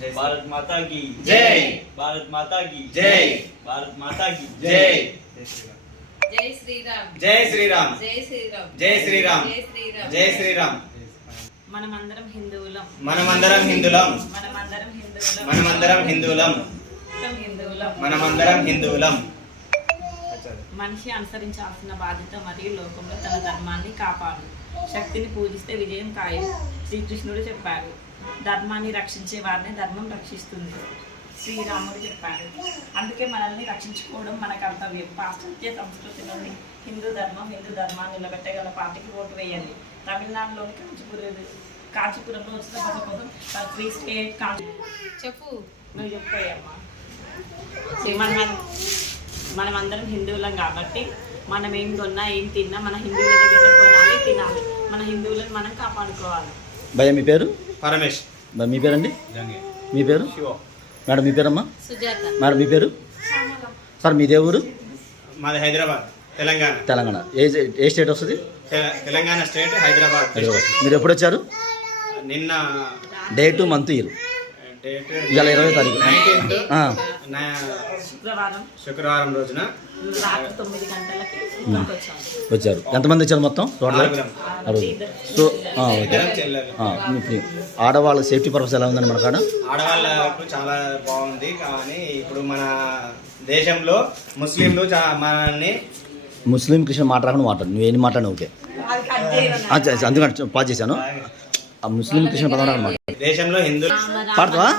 भारत माता की जय। भारत माता की जय। भारत माता की जय। जय श्री राम। जय श्री राम। जय श्री राम। जय श्री राम। जय श्री राम। जय श्री राम। మనమందరం హిందువులం. మనమందరం హిందువులం. మనమందరం హిందువులం. మనమందరం హిందువులం. హిందువులం. మనమందరం హిందువులం. మనిషి అనుసరించాల్సిన బాధ్యత మరియు లోకంలో తన ధర్మాన్ని కాపాడు. శక్తిని పూజిస్తే విజయం ఖాయం. శ్రీకృష్ణుడు చెప్పారు. ధర్మాన్ని రక్షించే వారిని ధర్మం రక్షిస్తుంది. శ్రీరాముడు చెప్పారు. అందుకే మనల్ని రక్షించుకోవడం మన కర్తవ్యం. పాశ్చాత్య సంస్కృతిలోని హిందూ ధర్మాన్ని నిలబెట్టగల పార్టీకి ఓటు వేయండి. తమిళనాడులోని కాంచీపురంలో ఉచిత బస కోసం ఫ్రీ స్టేట్ చెప్పు. నువ్వు చెప్పాయమ్మా. మనమందరం హిందువులం కాబట్టి మనం ఏం కొన్నా ఏం తిన్నా మన హిందువుల దగ్గర కొనాలి, తినాలి. మన హిందువులను మనం కాపాడుకోవాలి. భయ్య మీ పేరు? పరమేష్. మీ పేరండి? మీ పేరు? మేడం మీ పేరమ్మా? సుజాత. మేడం మీ పేరు? సార్ మీదే ఊరు? మాది హైదరాబాద్, తెలంగాణ. తెలంగాణ. ఏ స్టేట్ వస్తుంది? తెలంగాణ స్టేట్, హైదరాబాద్. మీరు ఎప్పుడు వచ్చారు? నిన్న డేటు మంత్ ఇయర్? డేట్ ఇవాళ 20వ తారీఖు. 19th శుక్రవారం శుక్రవారం రోజున రాత్రి 9 గంటలకి ఇక్కడికి వచ్చాము. వచ్చారు. ఎంతమంది వచ్చారు మొత్తం టోటల్? So okay. ఇప్పుడు ఆడవాళ్ళ సేఫ్టీ పర్పస్ ఎలా ఉందండి మన కాడ? ఆడవాళ్ళకు చాలా బాగుంది. కానీ ఇప్పుడు మన దేశంలో ముస్లింలు మనల్ని ముస్లిం క్రిస్టియన్ మాట్లాడకుండా మాట్లాడు. నువ్వేం మాట్లాడినా ఓకే. అందుకని పాస్ చేశాను. ఆ ముస్లిం క్రిస్టియన్ పదం మాట్లాడు. దేశంలో హిందువులు పాడతావా?